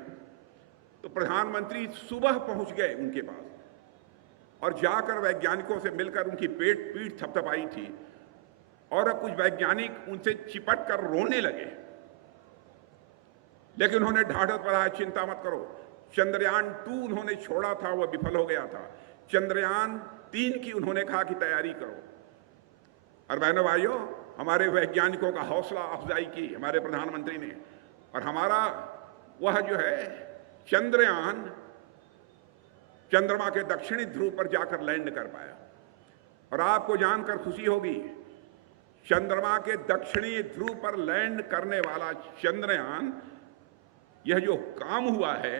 तो प्रधानमंत्री सुबह पहुंच गए उनके पास और जाकर वैज्ञानिकों से मिलकर उनकी पीठ थपथपाई थी, और अब कुछ वैज्ञानिक उनसे चिपट कर रोने लगे। लेकिन उन्होंने ढाढ़स बढ़ाया, चिंता मत करो। चंद्रयान 2 उन्होंने छोड़ा था, वह विफल हो गया था। चंद्रयान 3 की उन्होंने कहा कि तैयारी करो। और बहनों भाइयों, हमारे वैज्ञानिकों का हौसला अफजाई की हमारे प्रधानमंत्री ने, और हमारा वह जो है चंद्रयान चंद्रमा के दक्षिणी ध्रुव पर जाकर लैंड कर पाया। और आपको जानकर खुशी होगी, चंद्रमा के दक्षिणी ध्रुव पर लैंड करने वाला चंद्रयान, यह जो काम हुआ है,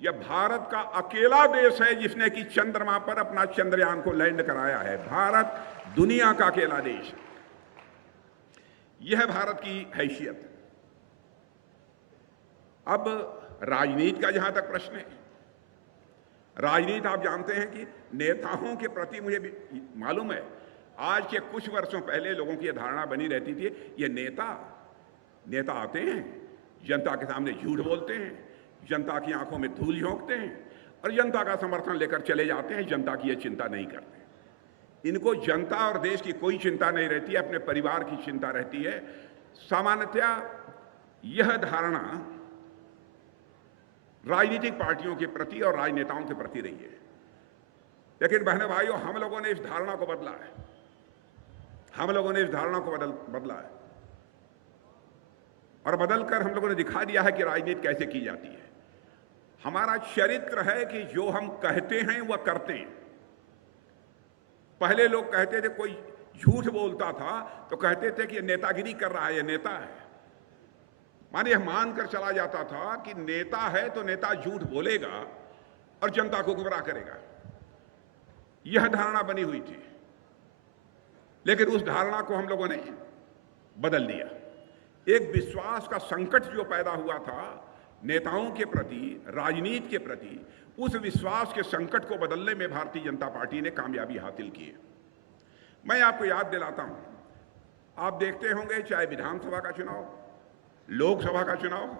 यह भारत का अकेला देश है जिसने कि चंद्रमा पर अपना चंद्रयान को लैंड कराया है। भारत दुनिया का अकेला देश। यह भारत की हैसियत। अब राजनीति का जहां तक प्रश्न है, राजनीति आप जानते हैं कि नेताओं के प्रति, मुझे भी मालूम है आज के कुछ वर्षों पहले लोगों की यह धारणा बनी रहती थी, ये नेता आते हैं, जनता के सामने झूठ बोलते हैं, जनता की आंखों में धूल झोंकते हैं और जनता का समर्थन लेकर चले जाते हैं, जनता की यह चिंता नहीं करते। इनको जनता और देश की कोई चिंता नहीं रहती है, अपने परिवार की चिंता रहती है। सामान्यतया यह धारणा राजनीतिक पार्टियों के प्रति और राजनेताओं के प्रति रही है। लेकिन बहनों भाइयों, हम लोगों ने इस धारणा को बदला है, हम लोगों ने इस धारणा को बदला है और बदलकर हम लोगों ने दिखा दिया है कि राजनीति कैसे की जाती है। हमारा चरित्र है कि जो हम कहते हैं वह करते हैं। पहले लोग कहते थे, कोई झूठ बोलता था तो कहते थे कि ये नेतागिरी कर रहा है, ये नेता है। माने यह मानकर चला जाता था कि नेता है तो नेता झूठ बोलेगा और जनता को गुमराह करेगा। यह धारणा बनी हुई थी, लेकिन उस धारणा को हम लोगों ने बदल दिया। एक विश्वास का संकट जो पैदा हुआ था नेताओं के प्रति, राजनीति के प्रति, उस विश्वास के संकट को बदलने में भारतीय जनता पार्टी ने कामयाबी हासिल की है। मैं आपको याद दिलाता हूं, आप देखते होंगे चाहे विधानसभा का चुनाव, लोकसभा का चुनाव,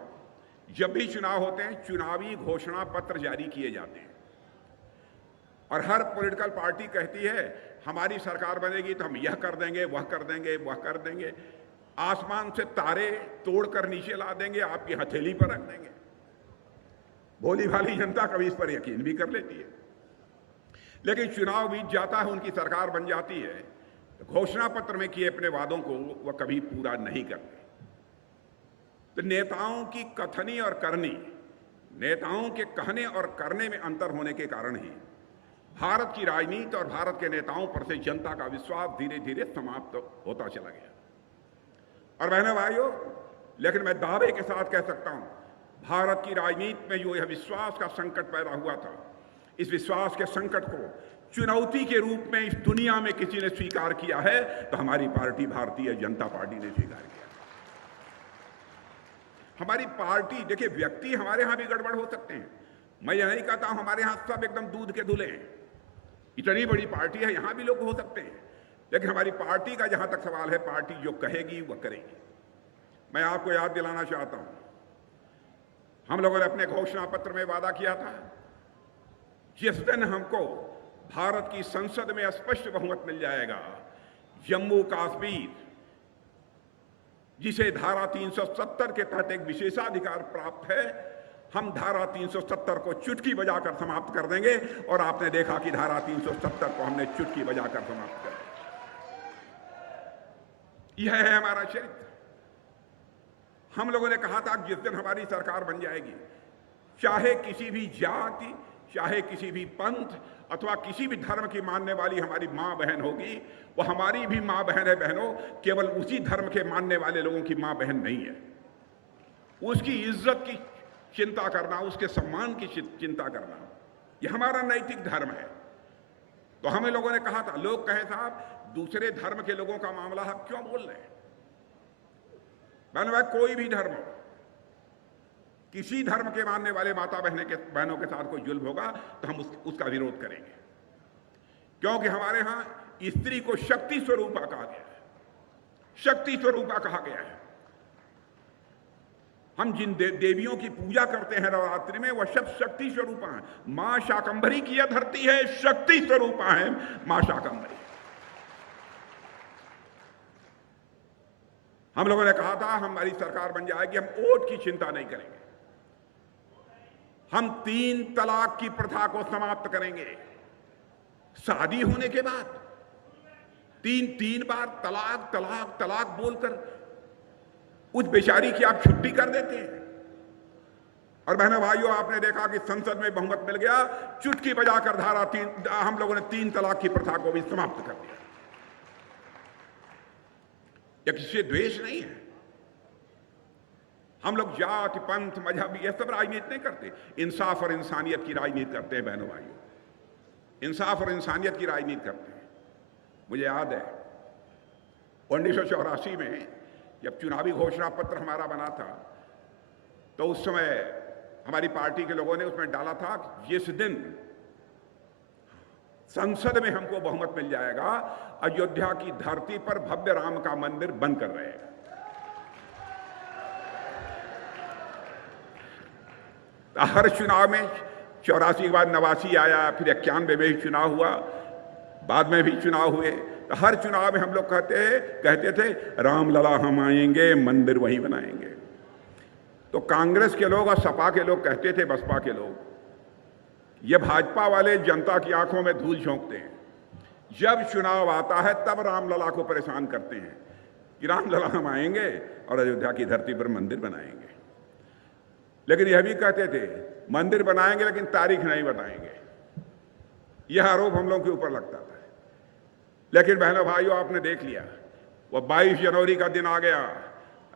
जब भी चुनाव होते हैं चुनावी घोषणा पत्र जारी किए जाते हैं और हर पॉलिटिकल पार्टी कहती है हमारी सरकार बनेगी तो हम यह कर देंगे, वह कर देंगे, वह कर देंगे, आसमान से तारे तोड़कर नीचे ला देंगे, आपकी हथेली पर रख देंगे। भोली भाली जनता कभी इस पर यकीन भी कर लेती है, लेकिन चुनाव बीत जाता है, उनकी सरकार बन जाती है, तो घोषणा पत्र में किए अपने वादों को वह कभी पूरा नहीं करते। तो नेताओं की कथनी और करनी, नेताओं के कहने और करने में अंतर होने के कारण ही भारत की राजनीति और भारत के नेताओं पर से जनता का विश्वास धीरे धीरे समाप्त होता चला गया। और बहनों भाइयों, लेकिन मैं दावे के साथ कह सकता हूं, भारत की राजनीति में जो यह विश्वास का संकट पैदा हुआ था, इस विश्वास के संकट को चुनौती के रूप में इस दुनिया में किसी ने स्वीकार किया है तो हमारी पार्टी भारतीय जनता पार्टी ने स्वीकार किया। हमारी पार्टी, देखिए व्यक्ति हमारे यहां भी गड़बड़ हो सकते हैं, मैं यह नहीं कहता हूं हमारे यहां सब एकदम दूध के धुले हैं, इतनी बड़ी पार्टी है, यहां भी लोग हो सकते हैं, लेकिन हमारी पार्टी का जहां तक सवाल है, पार्टी जो कहेगी वह करेगी। मैं आपको याद दिलाना चाहता हूं, हम लोगों ने अपने घोषणा पत्र में वादा किया था, जिस दिन हमको भारत की संसद में स्पष्ट बहुमत मिल जाएगा, जम्मू कश्मीर जिसे धारा 370 के तहत एक विशेषाधिकार प्राप्त है, हम धारा 370 को चुटकी बजाकर समाप्त कर देंगे। और आपने देखा कि धारा 370 को हमने चुटकी बजाकर समाप्त कर दिया। यह है हमारा चरित्र। हम लोगों ने कहा था जिस दिन हमारी सरकार बन जाएगी, चाहे किसी भी जाति, चाहे किसी भी पंथ अथवा किसी भी धर्म की मानने वाली हमारी मां बहन होगी, वो हमारी भी मां बहन है। बहनों, केवल उसी धर्म के मानने वाले लोगों की मां बहन नहीं है। उसकी इज्जत की चिंता करना, उसके सम्मान की चिंता करना, यह हमारा नैतिक धर्म है। तो हमें लोगों ने कहा था, लोग कहे साहब दूसरे धर्म के लोगों का मामला आप क्यों बोल रहे हैं? बहनों, कोई भी धर्म हो, किसी धर्म के मानने वाले माता बहनों के साथ कोई जुल्म होगा तो हम उसका विरोध करेंगे, क्योंकि हमारे यहां स्त्री को शक्ति स्वरूपा कहा गया है, शक्ति स्वरूपा कहा गया है। हम जिन देवियों की पूजा करते हैं नवरात्रि में, वह सब शक्ति स्वरूपा है। मां शाकंभरी की यह धरती है, शक्ति स्वरूपा है मां शाकंभरी। हम लोगों ने कहा था हमारी सरकार बन जाएगी, हम वोट की चिंता नहीं करेंगे, हम 3 तलाक की प्रथा को समाप्त करेंगे। शादी होने के बाद 3 बार तलाक तलाक तलाक बोलकर उस बेचारी की आप छुट्टी कर देते हैं। और बहनों भाइयों, आपने देखा कि संसद में बहुमत मिल गया, चुटकी बजाकर हम लोगों ने 3 तलाक की प्रथा को भी समाप्त कर दिया। यह किसी द्वेष नहीं है। हम लोग जाति, पंथ, मजहब यह सब राजनीति नहीं करते, इंसाफ और इंसानियत की राजनीति करते हैं। बहनों भाइयों, इंसाफ और इंसानियत की राजनीति करते हैं। मुझे याद है 1984 में जब चुनावी घोषणा पत्र हमारा बना था, तो उस समय हमारी पार्टी के लोगों ने उसमें डाला था जिस दिन संसद में हमको बहुमत मिल जाएगा, अयोध्या की धरती पर भव्य राम का मंदिर बनकर रहेगा। हर चुनाव में 84 के बाद 89 आया, फिर 91 में भी चुनाव हुआ, बाद में भी चुनाव हुए, तो हर चुनाव में हम लोग कहते थे रामलला हम आएंगे, मंदिर वहीं बनाएंगे। तो कांग्रेस के लोग और सपा के लोग कहते थे, बसपा के लोग, ये भाजपा वाले जनता की आंखों में धूल झोंकते हैं। जब चुनाव आता है तब रामलला को परेशान करते हैं कि रामलला हम आएंगे और अयोध्या की धरती पर मंदिर बनाएंगे। लेकिन यह भी कहते थे मंदिर बनाएंगे लेकिन तारीख नहीं बताएंगे। यह आरोप हम लोगों के ऊपर लगता था। लेकिन बहनों भाइयों, आपने देख लिया, वह 22 जनवरी का दिन आ गया,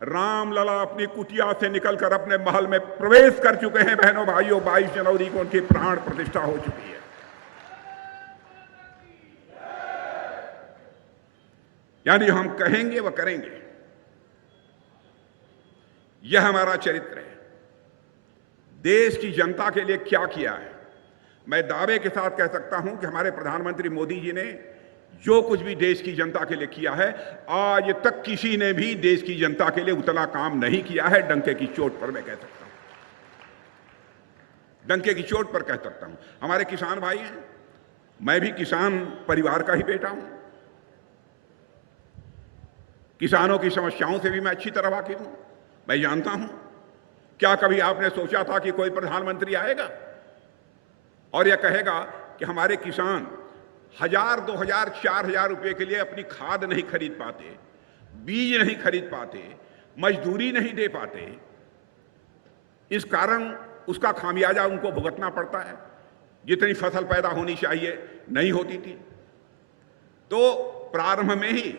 रामलला अपनी कुटिया से निकलकर अपने महल में प्रवेश कर चुके हैं। बहनों भाइयों, 22 जनवरी को उनकी प्राण प्रतिष्ठा हो चुकी है। यानी हम कहेंगे वह करेंगे। यह हमारा चरित्र है। देश की जनता के लिए क्या किया है, मैं दावे के साथ कह सकता हूं कि हमारे प्रधानमंत्री मोदी जी ने जो कुछ भी देश की जनता के लिए किया है, आज तक किसी ने भी देश की जनता के लिए उतना काम नहीं किया है। डंके की चोट पर मैं कह सकता हूं, डंके की चोट पर कह सकता हूं। हमारे किसान भाई हैं, मैं भी किसान परिवार का ही बेटा हूं। किसानों की समस्याओं से भी मैं अच्छी तरह वाकिफ हूं, मैं जानता हूं। क्या कभी आपने सोचा था कि कोई प्रधानमंत्री आएगा और यह कहेगा कि हमारे किसान 1000, 2000, 4000 रुपए के लिए अपनी खाद नहीं खरीद पाते, बीज नहीं खरीद पाते, मजदूरी नहीं दे पाते, इस कारण उसका खामियाजा उनको भुगतना पड़ता है। जितनी फसल पैदा होनी चाहिए नहीं होती थी। तो प्रारंभ में ही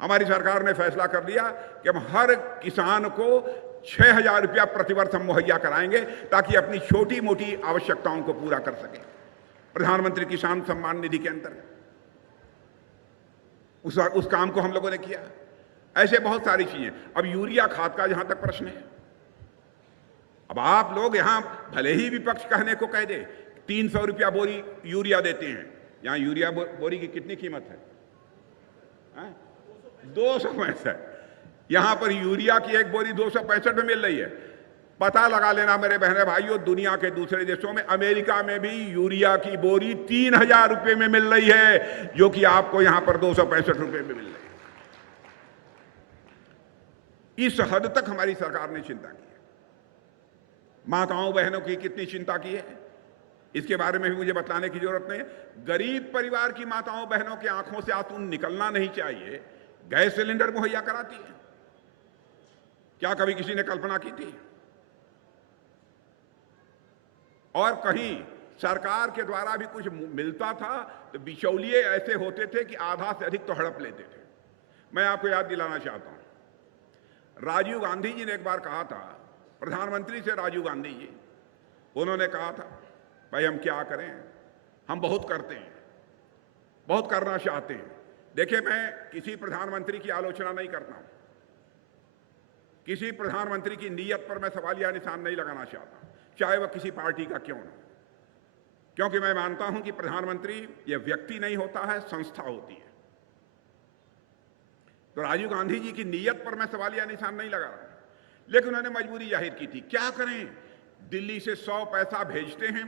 हमारी सरकार ने फैसला कर लिया कि हम हर किसान को 6000 रुपया प्रतिवर्ष हम मुहैया कराएंगे ताकि अपनी छोटी मोटी आवश्यकताओं को पूरा कर सके। प्रधानमंत्री किसान सम्मान निधि के अंतर्गत उस काम को हम लोगों ने किया। ऐसे बहुत सारी चीजें। अब यूरिया खाद का जहां तक प्रश्न है, अब आप लोग यहां भले ही विपक्ष कहने को कह दे 300 रुपया बोरी यूरिया देते हैं, यहां यूरिया बोरी की कितनी कीमत है? 265। यहां पर यूरिया की एक बोरी 265 में मिल रही है। पता लगा लेना मेरे बहने भाइयों, दुनिया के दूसरे देशों में, अमेरिका में भी यूरिया की बोरी 3000 रुपए में मिल रही है, जो कि आपको यहां पर 265 रुपए में मिल रही है। इस हद तक हमारी सरकार ने चिंता की है। माताओं बहनों की कितनी चिंता की है, इसके बारे में भी मुझे बताने की जरूरत नहीं है। गरीब परिवार की माताओं बहनों की आंखों से आंसू निकलना नहीं चाहिए, गैस सिलेंडर मुहैया कराती है। क्या कभी किसी ने कल्पना की थी? और कहीं सरकार के द्वारा भी कुछ मिलता था तो बिचौलिए ऐसे होते थे कि आधा से अधिक तो हड़प लेते थे। मैं आपको याद दिलाना चाहता हूं, राजीव गांधी जी ने एक बार कहा था, प्रधानमंत्री से राजीव गांधी जी, उन्होंने कहा था भाई हम क्या करें, हम बहुत करते हैं, बहुत करना चाहते हैं। देखिए, मैं किसी प्रधानमंत्री की आलोचना नहीं करता हूं, किसी प्रधानमंत्री की नीयत पर मैं सवालिया निशान नहीं लगाना चाहता, चाहे वह किसी पार्टी का क्यों न, क्योंकि मैं मानता हूं कि प्रधानमंत्री यह व्यक्ति नहीं होता है, संस्था होती है। तो राजीव गांधी जी की नीयत पर मैं सवालिया निशान नहीं लगा रहा, लेकिन उन्होंने मजबूरी जाहिर की थी। क्या करें, दिल्ली से 100 पैसा भेजते हैं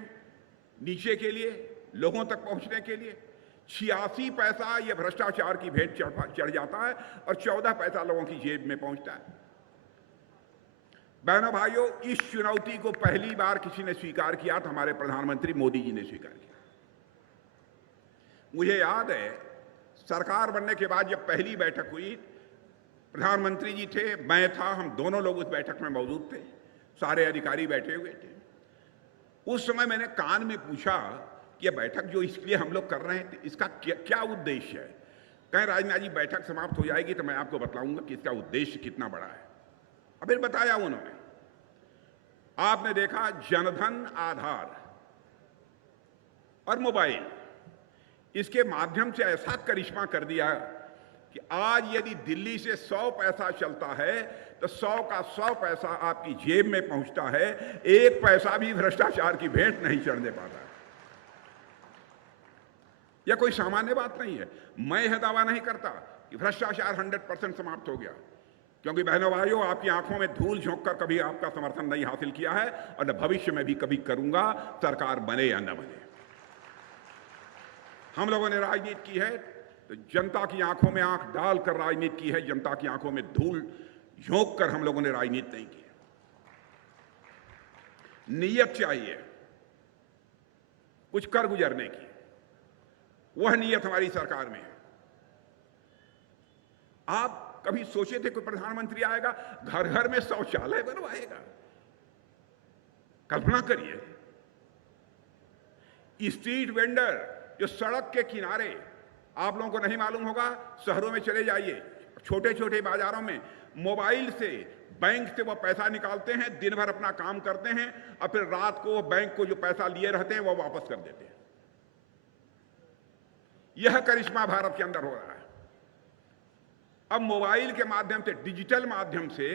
नीचे के लिए, लोगों तक पहुंचने के लिए, 86 पैसा यह भ्रष्टाचार की भेंट चढ़ जाता है और 14 पैसा लोगों की जेब में पहुंचता है। बहनों भाइयों, इस चुनौती को पहली बार किसी ने स्वीकार किया था, हमारे प्रधानमंत्री मोदी जी ने स्वीकार किया। मुझे याद है सरकार बनने के बाद जब पहली बैठक हुई, प्रधानमंत्री जी थे, मैं था, हम दोनों लोग उस बैठक में मौजूद थे, सारे अधिकारी बैठे हुए थे। उस समय मैंने कान में पूछा कि यह बैठक जो इसलिए हम लोग कर रहे हैं इसका क्या उद्देश्य है? कहें राजनाथ जी बैठक समाप्त हो जाएगी तो मैं आपको बताऊंगा कि इसका उद्देश्य कितना बड़ा है। अब फिर बताया उन्होंने, आपने देखा जनधन, आधार और मोबाइल, इसके माध्यम से ऐसा करिश्मा कर दिया कि आज यदि दिल्ली से 100 पैसा चलता है तो 100 का 100 पैसा आपकी जेब में पहुंचता है, 1 पैसा भी भ्रष्टाचार की भेंट नहीं चढ़ने पाता। यह कोई सामान्य बात नहीं है। मैं यह दावा नहीं करता कि भ्रष्टाचार 100% समाप्त हो गया, क्योंकि बहनों भाइयों, आपकी आंखों में धूल झोंक कर कभी आपका समर्थन नहीं हासिल किया है और न भविष्य में भी कभी करूंगा, सरकार बने या न बने। हम लोगों ने राजनीति की है तो जनता की आंखों में आंख डालकर राजनीति की है, जनता की आंखों में धूल झोंक कर हम लोगों ने राजनीति नहीं की। नीयत चाहिए कुछ कर गुजरने की, वह नीयत हमारी सरकार में है। आप कभी सोचे थे कोई प्रधानमंत्री आएगा घर घर में शौचालय बनवाएगा? कल्पना करिए, स्ट्रीट वेंडर जो सड़क के किनारे, आप लोगों को नहीं मालूम होगा, शहरों में चले जाइए, छोटे छोटे बाजारों में मोबाइल से बैंक से वो पैसा निकालते हैं, दिन भर अपना काम करते हैं और फिर रात को वो बैंक को जो पैसा लिए रहते हैं वो वापस कर देते हैं। यह करिश्मा भारत के अंदर हो रहा है। अब मोबाइल के माध्यम से, डिजिटल माध्यम से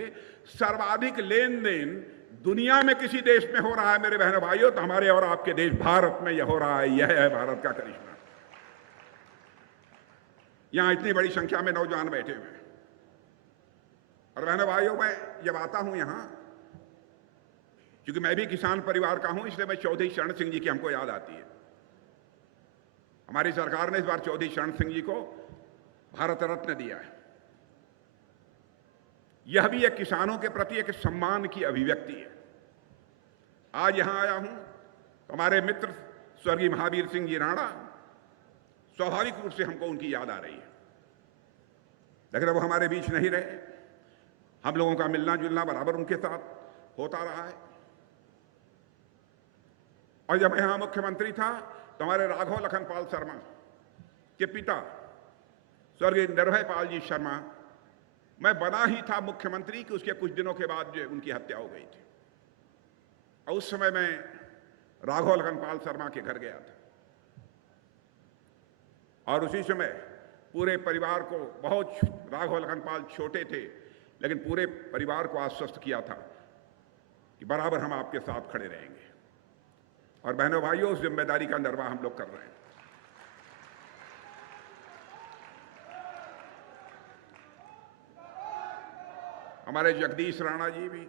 सर्वाधिक लेन देन दुनिया में किसी देश में हो रहा है मेरे बहनों भाइयों, तो हमारे और आपके देश भारत में यह हो रहा है। यह है भारत का करिश्मा। यहां इतनी बड़ी संख्या में नौजवान बैठे हुए हैं। और बहनों भाइयों, मैं जब आता हूं यहां, क्योंकि मैं भी किसान परिवार का हूं, इसलिए मैं चौधरी चरण सिंह जी की हमको याद आती है। हमारी सरकार ने इस बार चौधरी चरण सिंह जी को भारत रत्न दिया है। यह भी एक किसानों के प्रति एक सम्मान की अभिव्यक्ति है। आज यहां आया हूं तो हमारे मित्र स्वर्गीय महावीर सिंह जी राणा, स्वाभाविक रूप से हमको उनकी याद आ रही है। लेकिन वो हमारे बीच नहीं रहे। हम लोगों का मिलना जुलना बराबर उनके साथ होता रहा है। और जब मैं यहां मुख्यमंत्री था तो हमारे राघव लखन पाल शर्मा के पिता स्वर्गीय निर्भय पाल जी शर्मा, मैं बना ही था मुख्यमंत्री कि उसके कुछ दिनों के बाद जो उनकी हत्या हो गई थी। और उस समय मैं राघव लखन पाल शर्मा के घर गया था और उसी समय पूरे परिवार को, बहुत राघव लखन पाल छोटे थे लेकिन पूरे परिवार को आश्वस्त किया था कि बराबर हम आपके साथ खड़े रहेंगे। और बहनों भाइयों, उस जिम्मेदारी का निर्वाह हम लोग कर रहे हैं। हमारे जगदीश राणा जी भी,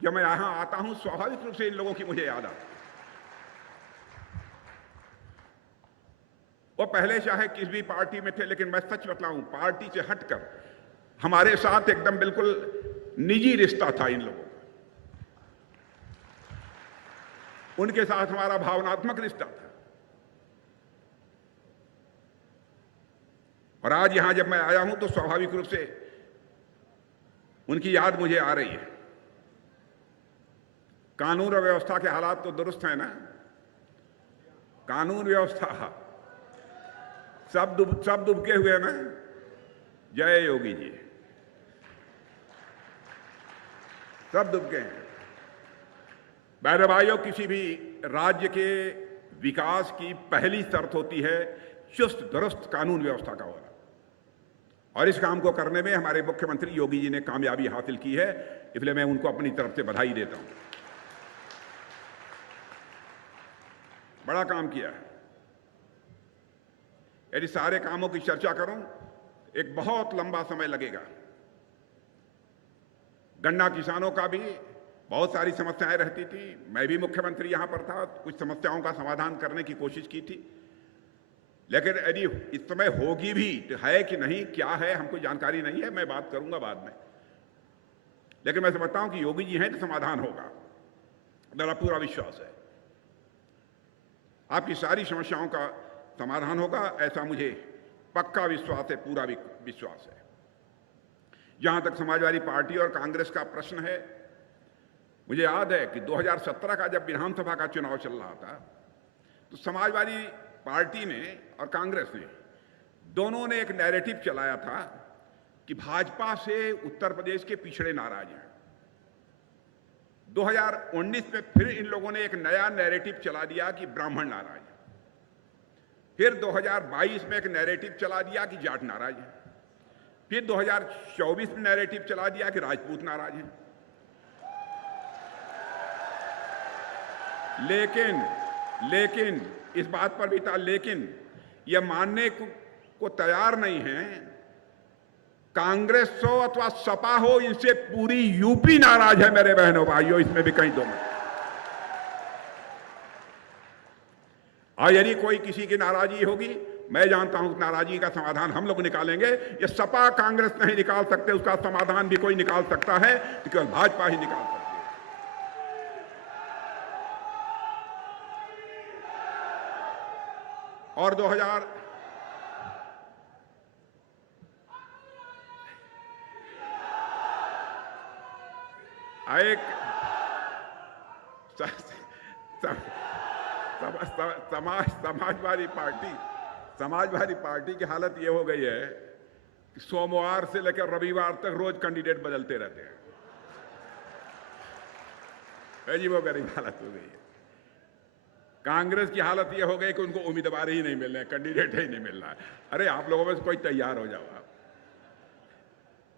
जब मैं यहां आता हूं स्वाभाविक रूप से इन लोगों की मुझे याद आती है। वो पहले चाहे किस भी पार्टी में थे, लेकिन मैं सच बतलाऊं, पार्टी से हटकर हमारे साथ एकदम बिल्कुल निजी रिश्ता था इन लोगों का। उनके साथ हमारा भावनात्मक रिश्ता था। और आज यहां जब मैं आया हूं तो स्वाभाविक रूप से उनकी याद मुझे आ रही है। कानून और व्यवस्था के हालात तो दुरुस्त हैं ना? कानून व्यवस्था सब दुबके हुए ना? जय योगी जी, सब दुबके हैं। बहनों भाइयों, किसी भी राज्य के विकास की पहली शर्त होती है चुस्त दुरुस्त कानून व्यवस्था का होना। और इस काम को करने में हमारे मुख्यमंत्री योगी जी ने कामयाबी हासिल की है, इसलिए मैं उनको अपनी तरफ से बधाई देता हूं। बड़ा काम किया है। यदि सारे कामों की चर्चा करूं एक बहुत लंबा समय लगेगा। गन्ना किसानों का भी बहुत सारी समस्याएं रहती थी। मैं भी मुख्यमंत्री यहां पर था, कुछ समस्याओं का समाधान करने की कोशिश की थी। लेकिन यदि इस समय होगी भी तो है कि नहीं, क्या है, हमको जानकारी नहीं है, मैं बात करूंगा बाद में। लेकिन मैं समझता हूं कि योगी जी हैं तो समाधान होगा, मेरा पूरा विश्वास है। आपकी सारी समस्याओं का समाधान होगा, ऐसा मुझे पक्का विश्वास है, पूरा विश्वास है। जहां तक समाजवादी पार्टी और कांग्रेस का प्रश्न है, मुझे याद है कि 2017 का जब विधानसभा का चुनाव चल रहा था तो समाजवादी पार्टी ने और कांग्रेस ने दोनों ने एक नैरेटिव चलाया था कि भाजपा से उत्तर प्रदेश के पिछड़े नाराज हैं। 2019 में फिर इन लोगों ने एक नया नैरेटिव चला दिया कि ब्राह्मण नाराज है। फिर 2022 में एक नैरेटिव चला दिया कि जाट नाराज है। फिर 2024 में नैरेटिव चला दिया कि राजपूत नाराज है। लेकिन इस बात पर भी था, लेकिन यह मानने को तैयार नहीं है, कांग्रेस हो अथवा सपा हो, इनसे पूरी यूपी नाराज है मेरे बहनों भाइयों, इसमें भी कहीं दो मत। और यदि कोई किसी की नाराजगी होगी, मैं जानता हूं नाराजगी का समाधान हम लोग निकालेंगे। ये सपा कांग्रेस नहीं निकाल सकते, उसका समाधान भी कोई निकाल सकता है तो केवल भाजपा ही निकाल सकती है। और 2000 एक समाजवादी पार्टी की हालत यह हो गई है कि सोमवार से लेकर रविवार तक रोज कैंडिडेट बदलते रहते हैं। अजीबोगरीब हालत हो गई है। कांग्रेस की हालत यह हो गई कि उनको उम्मीदवार ही नहीं मिल रहे, कैंडिडेट ही नहीं मिल रहा है। अरे आप लोगों में से कोई तैयार हो जाओ। आप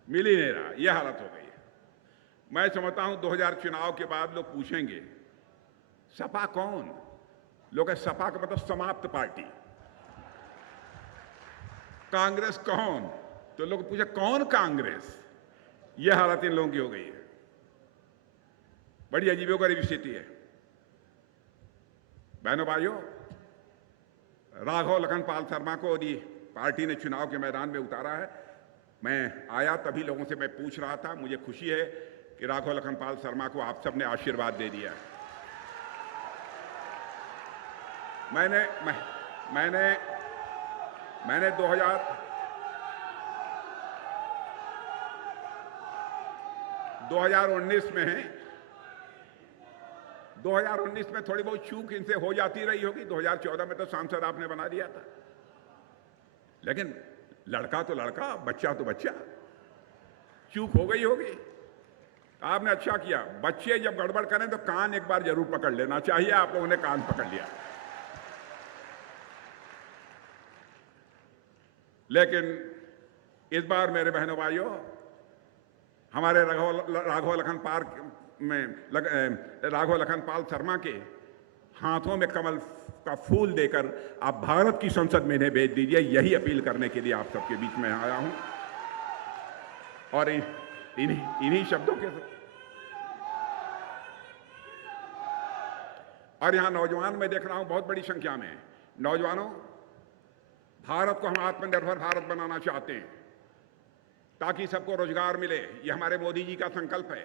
मिल ही नहीं रहा, यह हालत हो गई है। मैं समझता हूं 2000 चुनाव के बाद लोग पूछेंगे सपा कौन? लोग सपा का मतलब समाप्त पार्टी। कांग्रेस कौन? तो लोग पूछे कौन कांग्रेस? यह हालत इन लोगों की हो गई है। बड़ी अजीबोगरीब स्थिति है। बहनों भाइयों, राघव लखनपाल शर्मा को यदि पार्टी ने चुनाव के मैदान में उतारा है, मैं आया तभी लोगों से मैं पूछ रहा था, मुझे खुशी है कि राघव लखनपाल शर्मा को आप सबने आशीर्वाद दे दिया है। मैंने 2019 में थोड़ी बहुत चूक इनसे हो जाती रही होगी। 2014 में तो सांसद आपने बना दिया था, लेकिन लड़का तो लड़का, बच्चा तो बच्चा, चूक हो गई होगी। आपने अच्छा किया। बच्चे जब गड़बड़ करें तो कान एक बार जरूर पकड़ लेना चाहिए। आप लोगों ने कान पकड़ लिया। लेकिन इस बार मेरे बहनों भाइयों, हमारे राघव लखनपाल शर्मा के हाथों में कमल का फूल देकर आप भारत की संसद में इन्हें भेज दीजिए। यही अपील करने के लिए आप सबके बीच में आया हूं। और इन्हीं शब्दों के और यहां नौजवान मैं देख रहा हूं बहुत बड़ी संख्या में। नौजवानों, भारत को हम आत्मनिर्भर भारत बनाना चाहते हैं ताकि सबको रोजगार मिले। ये हमारे मोदी जी का संकल्प है।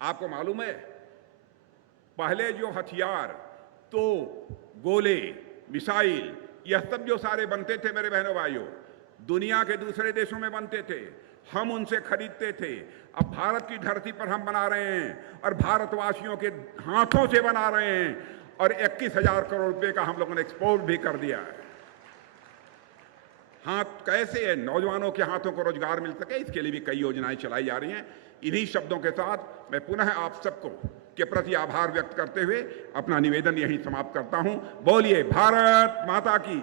आपको मालूम है, पहले जो हथियार, तो गोले, मिसाइल, यह सब जो सारे बनते थे मेरे बहनों भाइयों, दुनिया के दूसरे देशों में बनते थे, हम उनसे खरीदते थे। अब भारत की धरती पर हम बना रहे हैं और भारतवासियों के हाथों से बना रहे हैं, और 21,000 करोड़ रुपए का हम लोगों ने एक्सपोर्ट भी कर दिया है। हाथ कैसे है नौजवानों के हाथों को रोजगार मिल सके, इसके लिए भी कई योजनाएं चलाई जा रही हैं। इन्हीं शब्दों के साथ मैं पुनः आप सबको के प्रति आभार व्यक्त करते हुए अपना निवेदन यहीं समाप्त करता हूं। बोलिए भारत माता की।